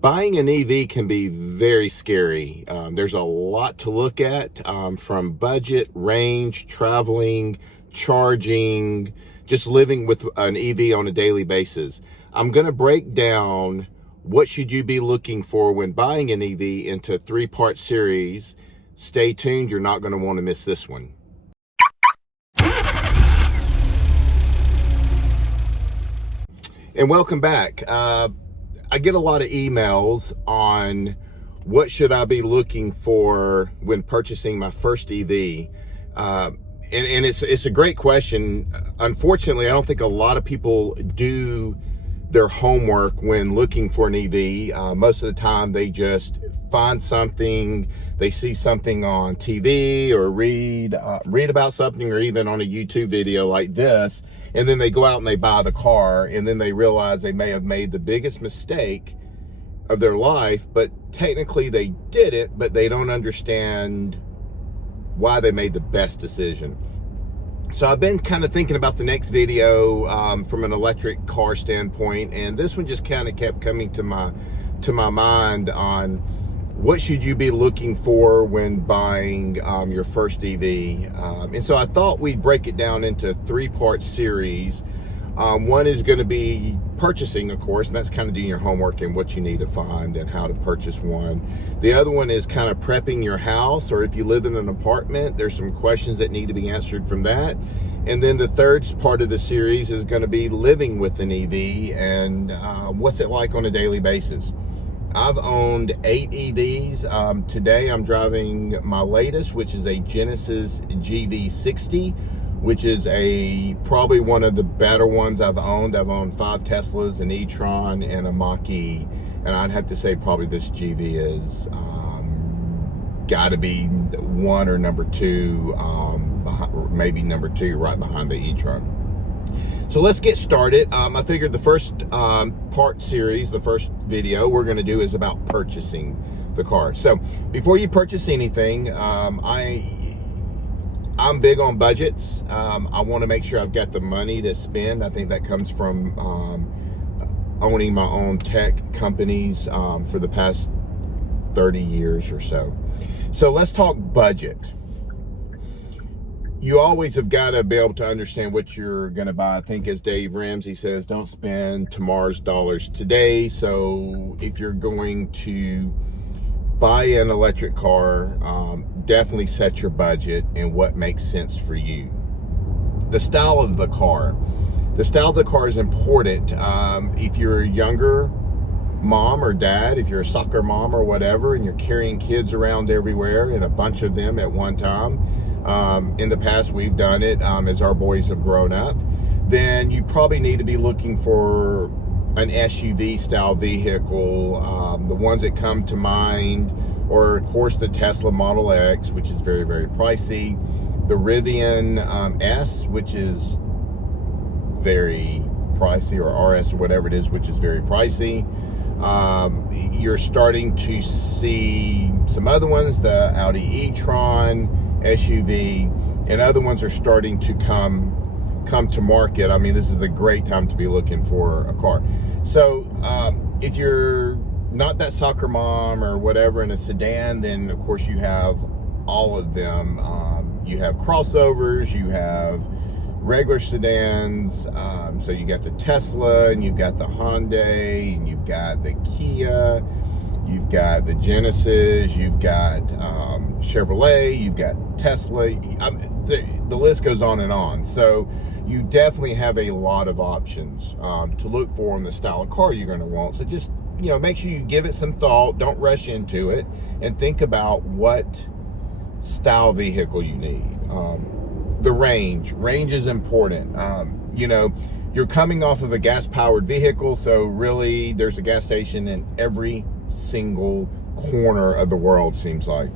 Buying an EV can be very scary. There's a lot to look at, from budget, range, traveling, charging, just living with an EV on a daily basis. I'm going to break down what should you be looking for when buying an EV into a 3-part series. Stay tuned. You're not going to want to miss this one. And welcome back. I get a lot of emails on what should I be looking for when purchasing my first EV. And it's a great question. Unfortunately, I don't think a lot of people do their homework when looking for an EV. Most of the time they just find something, they see something on TV or read about something, or even on a YouTube video like this, and then they go out and they buy the car, and then they realize they may have made the biggest mistake of their life, but technically they did it, but they don't understand why they made the best decision. So I've been kind of thinking about the next video from an electric car standpoint, and this one just kind of kept coming to my mind on what should you be looking for when buying your first EV. And so I thought we'd break it down into a 3-part series. One is going to be purchasing, of course, and that's kind of doing your homework and what you need to find and how to purchase one. The other one is kind of prepping your house, or if you live in an apartment, there's some questions that need to be answered from that. And then the third part of the series is going to be living with an EV and what's it like on a daily basis. I've owned 8 EVs. Today I'm driving my latest, which is a Genesis GV60, which is probably one of the better ones I've owned. I've owned 5 Teslas, an E-tron, and a Mach-E. And I'd have to say probably this GV is got to be 1 or number 2, maybe number 2, right behind the E-tron. So let's get started. I figured the first part series, the first video we're going to do is about purchasing the car. So before you purchase anything, I'm big on budgets. I want to make sure I've got the money to spend. I think that comes from owning my own tech companies for the past 30 years or so. So let's talk budget. You always have got to be able to understand what you're going to buy. I think, as Dave Ramsey says, don't spend tomorrow's dollars today. So if you're going to buy an electric car, definitely set your budget and what makes sense for you. The style of the car. The style of the car is important. If you're a younger mom or dad, if you're a soccer mom or whatever, and you're carrying kids around everywhere, and a bunch of them at one time, in the past we've done it as our boys have grown up, then you probably need to be looking for an SUV style vehicle. The ones that come to mind are, of course, the Tesla Model X, which is very, very pricey, the Rivian S, which is very pricey, or RS, or whatever it is, which is very pricey. You're starting to see some other ones, the Audi E-tron SUV, and other ones are starting to come to market. I mean, this is a great time to be looking for a car. So if you're not that soccer mom or whatever in a sedan, then of course you have all of them. You have crossovers, you have regular sedans, so you got the Tesla, and you've got the Hyundai, and you've got the Kia, you've got the Genesis, you've got Chevrolet, you've got Tesla. The list goes on and on. So you definitely have a lot of options to look for in the style of car you're going to want. So just, make sure you give it some thought. Don't rush into it, and think about what style vehicle you need. The range is important. You're coming off of a gas-powered vehicle, so really there's a gas station in every single corner of the world, seems like.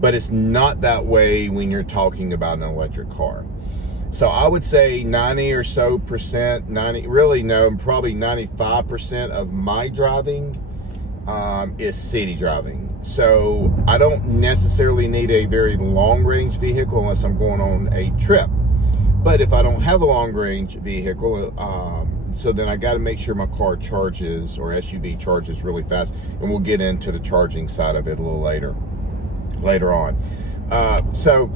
But it's not that way when you're talking about an electric car. So I would say 90 or so percent, probably 95% of my driving is city driving. So I don't necessarily need a very long range vehicle unless I'm going on a trip. But if I don't have a long range vehicle, so then I got to make sure my car charges, or SUV charges really fast, and we'll get into the charging side of it a little later on. So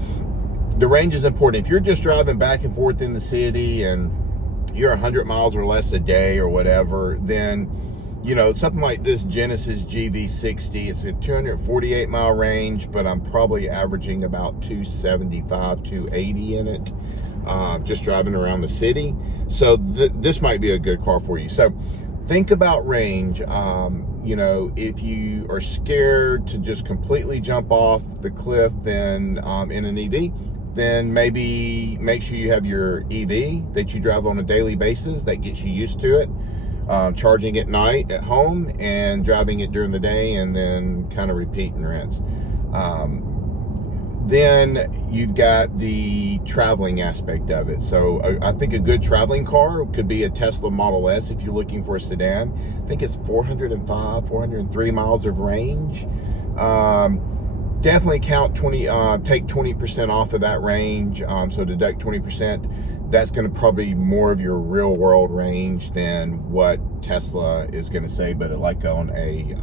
the range is important. If you're just driving back and forth in the city and you're 100 miles or less a day or whatever, then, you know, something like this Genesis GV60, it's a 248 mile range, but I'm probably averaging about 275, 280 in it, just driving around the city. So this might be a good car for you. So think about range. You know, if you are scared to just completely jump off the cliff, then in an EV, then maybe make sure you have your EV that you drive on a daily basis that gets you used to it. Charging at night at home and driving it during the day, and then kind of repeat and rinse. Then you've got the traveling aspect of it. So I think a good traveling car could be a Tesla Model S if you're looking for a sedan. I think it's 405, 403 miles of range. Definitely take 20% off of that range. So deduct 20%. That's going to probably be more of your real world range than what Tesla is going to say. But like on a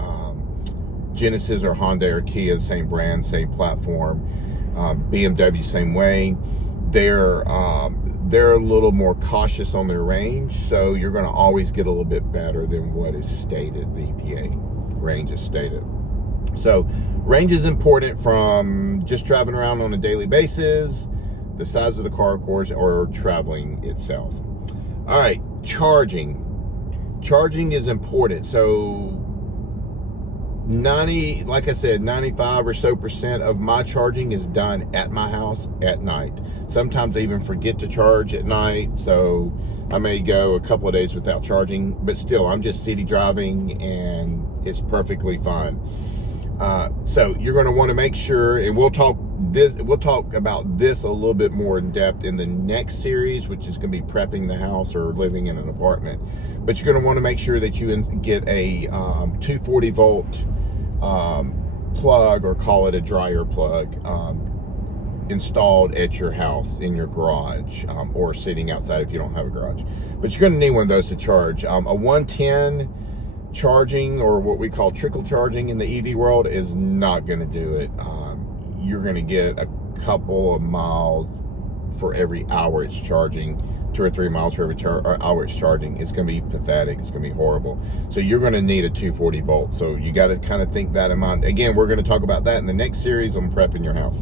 Genesis or Honda or Kia, same brand, same platform. BMW, same way. They're a little more cautious on their range, so you're going to always get a little bit better than what is stated. The EPA range is stated. So range is important from just driving around on a daily basis, the size of the car, of course, or traveling itself. All right, charging is important. So like I said, 95 or so percent of my charging is done at my house at night. Sometimes I even forget to charge at night, so I may go a couple of days without charging, but still, I'm just city driving and it's perfectly fine. So you're going to want to make sure, and we'll talk about this a little bit more in depth in the next series, which is going to be prepping the house or living in an apartment. But you're going to want to make sure that you get a 240 volt plug, or call it a dryer plug, installed at your house, in your garage, or sitting outside if you don't have a garage. But you're going to need one of those to charge. A 110 charging, or what we call trickle charging in the EV world, is not going to do it. You're going to get a couple of miles for every hour it's charging, 2 or 3 miles for every hour it's charging. It's going to be pathetic. It's going to be horrible. So you're going to need a 240 volt. So you got to kind of think that in mind. Again, we're going to talk about that in the next series on prepping your house.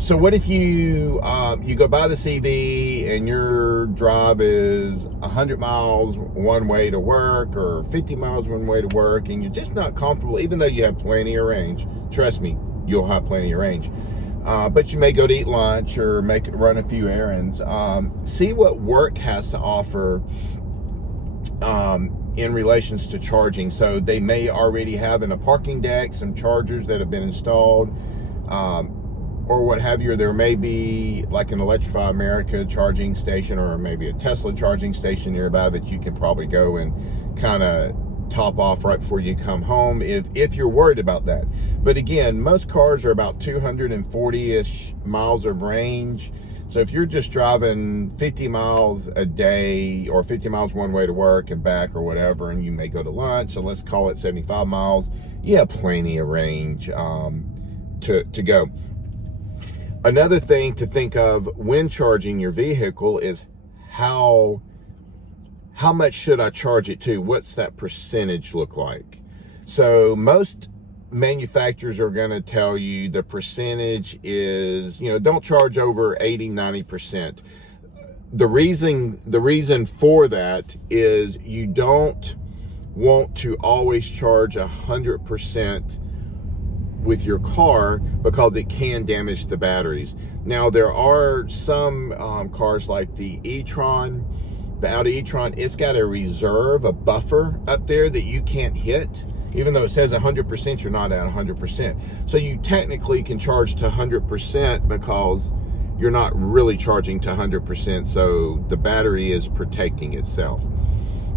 So what if you go buy the EV and your drive is 100 miles one way to work, or 50 miles one way to work, and you're just not comfortable, even though you have plenty of range. Trust me, you'll have plenty of range. But you may go to eat lunch or run a few errands. See what work has to offer in relations to charging. So they may already have in a parking deck some chargers that have been installed, or what have you. There may be like an Electrify America charging station, or maybe a Tesla charging station nearby that you can probably go and kind of top off right before you come home if you're worried about that. But again, most cars are about 240-ish miles of range. So if you're just driving 50 miles a day, or 50 miles one way to work and back or whatever, and you may go to lunch, so let's call it 75 miles, you have plenty of range to go. Another thing to think of when charging your vehicle is how much should I charge it to? What's that percentage look like? So most manufacturers are going to tell you the percentage is, don't charge over 80-90%. The reason for that is you don't want to always charge 100% with your car, because it can damage the batteries. Now there are some cars like the E-tron, the Audi E-tron. It's got a reserve, a buffer up there that you can't hit. Even though it says 100%, you're not at 100%. So you technically can charge to 100% because you're not really charging to 100%. So the battery is protecting itself.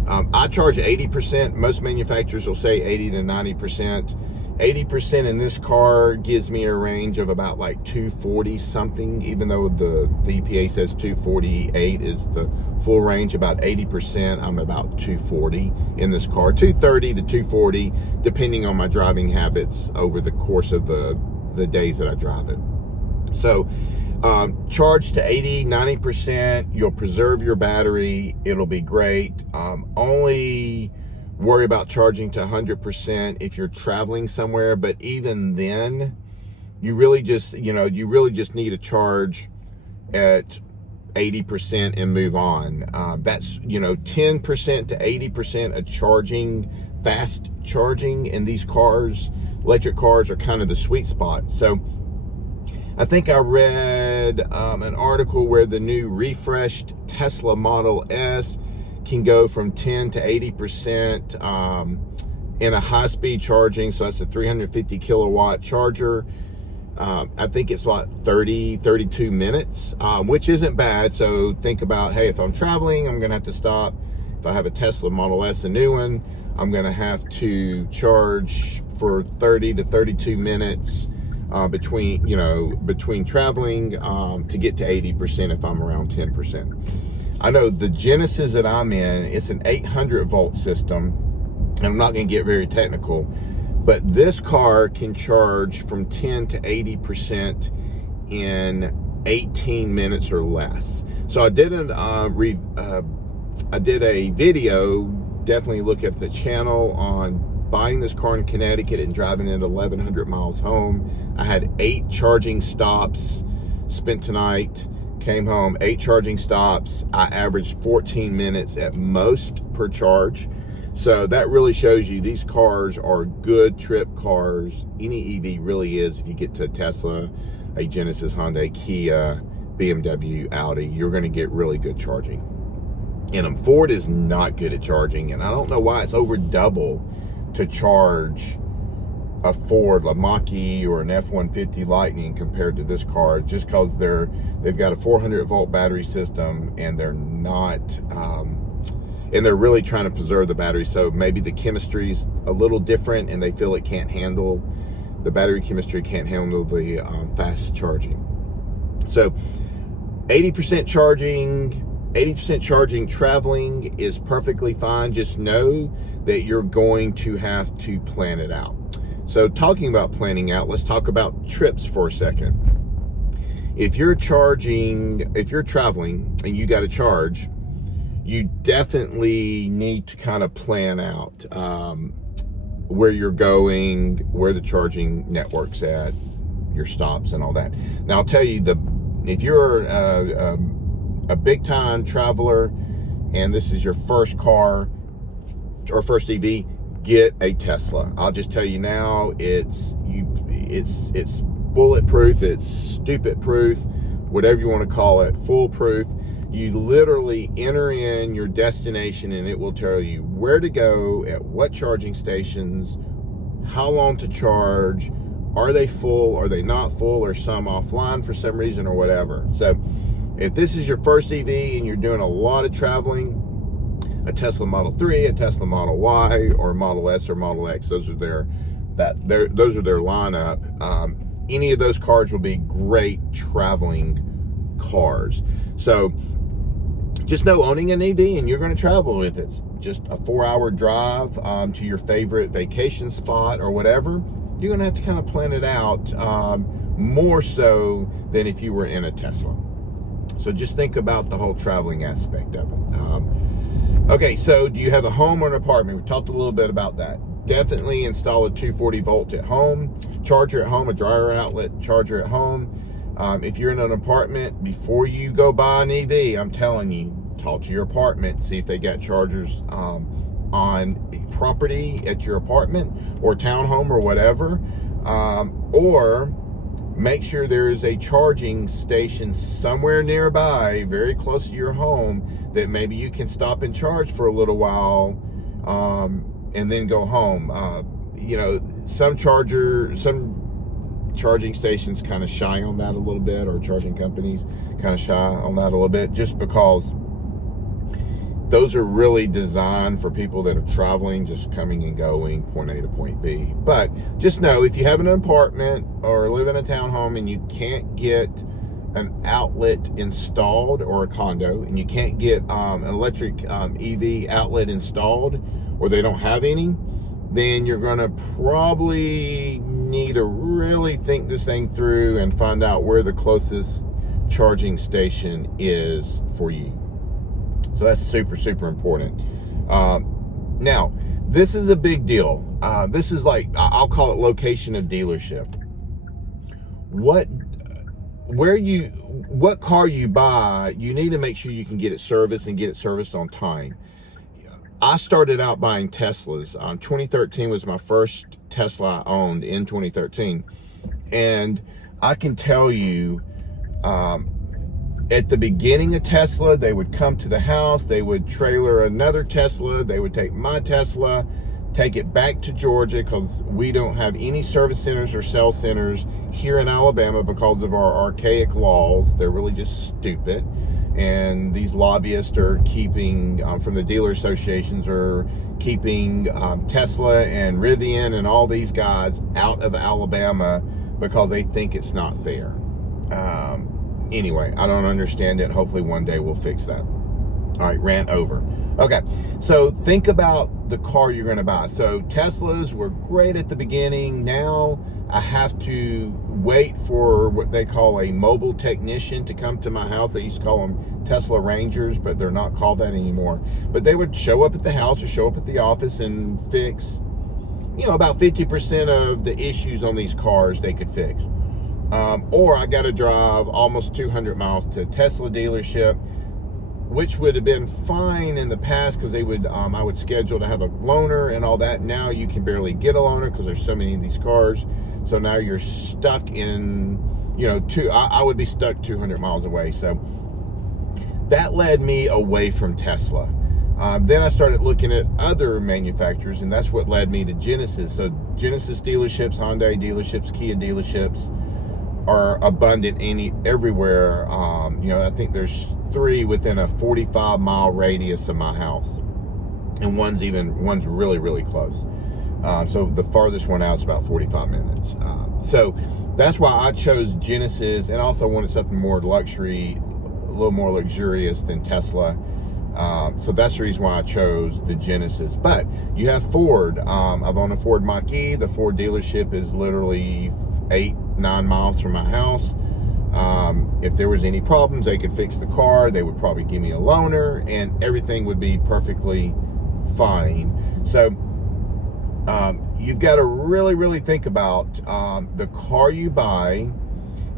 I charge 80%. Most manufacturers will say 80 to 90%. 80% in this car gives me a range of about like 240 something, even though the EPA says 248 is the full range. About 80%, I'm about 240 in this car, 230 to 240, depending on my driving habits over the course of the days that I drive it. So charge to 80, 90%, you'll preserve your battery. It'll be great. Only worry about charging to 100% if you're traveling somewhere, but even then, you really just need a charge at 80% and move on. That's 10% to 80% of charging, fast charging in these cars, electric cars, are kind of the sweet spot. So I think I read an article where the new refreshed Tesla Model S can go from 10 to 80% in a high-speed charging. So that's a 350 kilowatt charger. I think it's like 32 minutes, which isn't bad. So think about, hey, if I'm traveling, I'm gonna have to stop. If I have a Tesla Model S, a new one, I'm gonna have to charge for 30 to 32 minutes between traveling to get to 80% if I'm around 10%. I know the Genesis that I'm in, it's an 800 volt system, and I'm not going to get very technical, but this car can charge from 10 to 80% in 18 minutes or less. So I did a video, definitely look at the channel, on buying this car in Connecticut and driving it 1,100 miles home. I had 8 charging stops, spent tonight, came home, 8 charging stops. I averaged 14 minutes at most per charge. So that really shows you these cars are good trip cars. Any EV really is. If you get to Tesla, a Genesis, Honda, Kia, BMW, Audi, you're going to get really good charging. And Ford is not good at charging, and I don't know why it's over double to charge a Ford, a Mach-E, or an F-150 Lightning compared to this car, just because they've got a 400 volt battery system, and they're not, and they're really trying to preserve the battery. So maybe the chemistry's a little different, and they feel it can't handle, the battery chemistry can't handle the fast charging. So 80% charging traveling is perfectly fine. Just know that you're going to have to plan it out. So talking about planning out, let's talk about trips for a second. If you're traveling and you got to charge, you definitely need to kind of plan out where you're going, where the charging network's at, your stops and all that. Now I'll tell you, if you're a big time traveler and this is your first car or first EV, get a Tesla. I'll just tell you now, it's bulletproof, it's stupid proof, whatever you want to call it, foolproof. You literally enter in your destination and it will tell you where to go, at what charging stations, how long to charge, are they full, are they not full, or some offline for some reason or whatever. So if this is your first EV and you're doing a lot of traveling, a Tesla Model 3, a Tesla Model Y, or Model S or Model X, those are their lineup. Any of those cars will be great traveling cars. So just know, owning an EV and you're going to travel with it, just a 4-hour drive to your favorite vacation spot or whatever, you're going to have to kind of plan it out more so than if you were in a Tesla. So just think about the whole traveling aspect of it. Okay, so do you have a home or an apartment? We talked a little bit about that. Definitely install a 240 volt at home, charger at home, a dryer outlet charger at home. If you're in an apartment, before you go buy an EV, I'm telling you, talk to your apartment, see if they got chargers on property at your apartment or townhome or whatever, or make sure there is a charging station somewhere nearby, very close to your home, that maybe you can stop and charge for a little while and then go home. Some charging stations kind of shy on that a little bit, or charging companies kind of shy on that a little bit, just because those are really designed for people that are traveling, just coming and going, point A to point B. But just know, if you have an apartment or live in a townhome and you can't get an outlet installed, or a condo, and you can't get an electric EV outlet installed, or they don't have any, then you're going to probably need to really think this thing through and find out where the closest charging station is for you. So that's super, super important. Now, this is a big deal. This is like, I'll call it location of dealership. What car you buy, you need to make sure you can get it serviced, and get it serviced on time. I started out buying Teslas. 2013 was my first Tesla I owned, in 2013. And I can tell you, at the beginning of Tesla, they would come to the house, they would trailer another Tesla, they would take my Tesla, take it back to Georgia, because we don't have any service centers or sales centers here in Alabama because of our archaic laws. They're really just stupid. And these lobbyists are keeping, from the dealer associations, are keeping Tesla and Rivian and all these guys out of Alabama because they think it's not fair. Anyway, I don't understand it. Hopefully one day we'll fix that. All right, rant over. Okay, so think about the car you're going to buy. So Teslas were great at the beginning. Now I have to wait for what they call a mobile technician to come to my house. They used to call them Tesla Rangers, but they're not called that anymore. But they would show up at the house or show up at the office and fix, about 50% of the issues on these cars they could fix. Or I got to drive almost 200 miles to a Tesla dealership, which would have been fine in the past, because they would, I would schedule to have a loaner and all that. Now you can barely get a loaner because there's so many of these cars. So now you're stuck in, I would be stuck 200 miles away. So that led me away from Tesla. Then I started looking at other manufacturers, and that's what led me to Genesis. So Genesis dealerships, Hyundai dealerships, Kia dealerships are abundant everywhere. I think there's 3 within a 45-mile radius of my house, and one's really, really close. So the farthest one out is about 45 minutes. So that's why I chose Genesis, and also wanted something more luxury, a little more luxurious than Tesla. So that's the reason why I chose the Genesis. But you have Ford. I've owned a Ford Mach-E. The Ford dealership is literally 8-9 miles from my house. If there was any problems, they could fix the car. They would probably give me a loaner, and everything would be perfectly fine. So you've got to really, really think about the car you buy,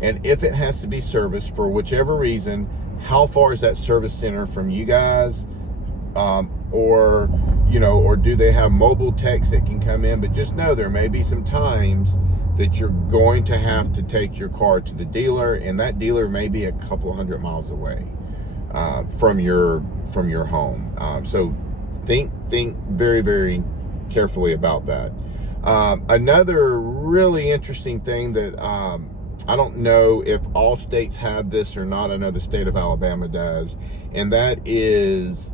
and if it has to be serviced for whichever reason, how far is that service center from you guys? Or do they have mobile techs that can come in? But just know there may be some times that you're going to have to take your car to the dealer, and that dealer may be a couple hundred miles away from your home. So think very, very carefully about that. Another really interesting thing that I don't know if all states have this or not. I know the state of Alabama does, and that is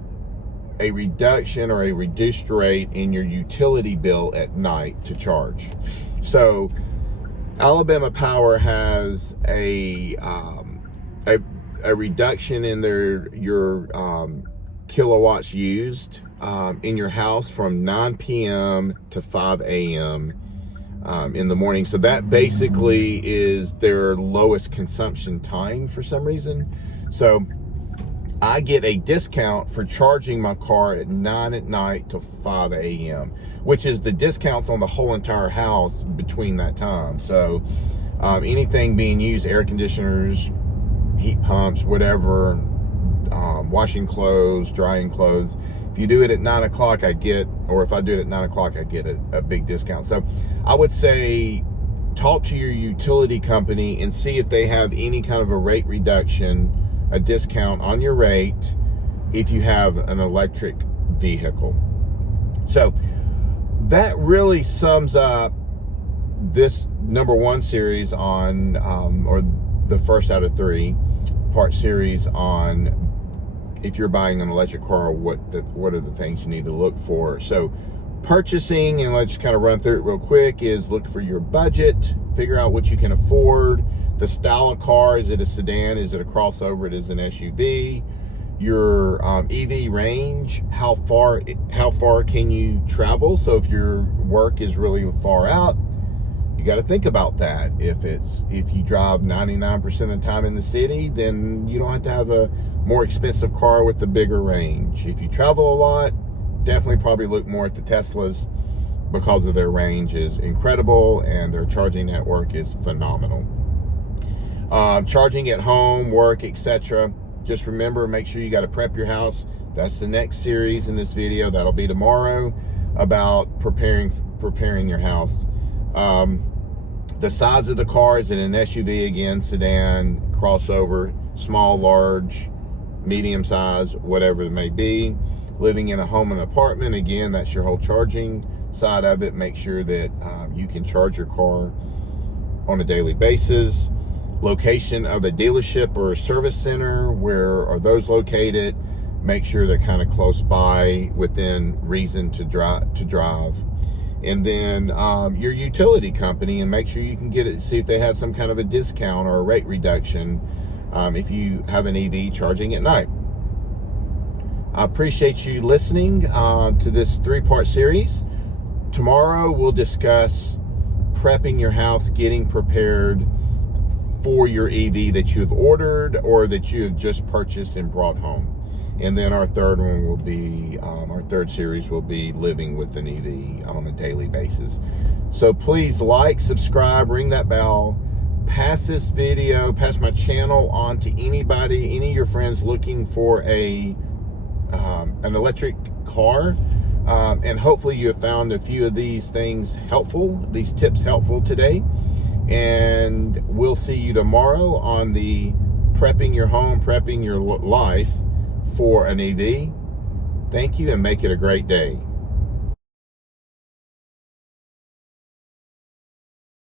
a reduction or a reduced rate in your utility bill at night to charge. So Alabama Power has a reduction in your kilowatts used in your house from 9 p.m. to 5 a.m. In the morning. So that basically is their lowest consumption time for some reason. So I get a discount for charging my car at 9 at night to 5 a.m., which is the discounts on the whole entire house between that time. So anything being used, air conditioners, heat pumps, whatever, washing clothes, drying clothes. If you do it at 9 o'clock, or if I do it at 9 o'clock, I get a big discount. So I would say talk to your utility company and see if they have any kind of a rate reduction, a discount on your rate if you have an electric vehicle. So that really sums up this #1 series on, or the first out of 3 part series on if you're buying an electric car, what are the things you need to look for. So purchasing, and let's kind of run through it real quick, is look for your budget, figure out what you can afford, the style of car. Is it a sedan? Is it a crossover? Is it an SUV? Your EV range, how far can you travel? So if your work is really far out, you got to think about that. If you drive 99% of the time in the city, then you don't have to have a more expensive car with the bigger range. If you travel a lot, definitely probably look more at the Teslas, because of their range is incredible and their charging network is phenomenal. Charging at home, work, etc. Just remember, make sure you got to prep your house. That's the next series in this video. That'll be tomorrow, about preparing your house. The size of the car, is it an SUV again, sedan, crossover, small, large, medium size, whatever it may be. Living in a home and apartment, again, that's your whole charging side of it. Make sure that you can charge your car on a daily basis. Location of a dealership or a service center, where are those located? Make sure they're kind of close by, within reason to drive. And then your utility company, and make sure you can get it, see if they have some kind of a discount or a rate reduction if you have an EV charging at night. I appreciate you listening to this 3-part series. Tomorrow we'll discuss prepping your house, getting prepared for your EV that you have ordered or that you have just purchased and brought home. And then our third one will be, our third series will be living with an EV on a daily basis. So please like, subscribe, ring that bell, pass this video, pass my channel on to anybody, any of your friends looking for an electric car. And hopefully you have found a few of these things helpful, these tips helpful today. And we'll see you tomorrow on the prepping your home, prepping your life for an EV. Thank you, and make it a great day.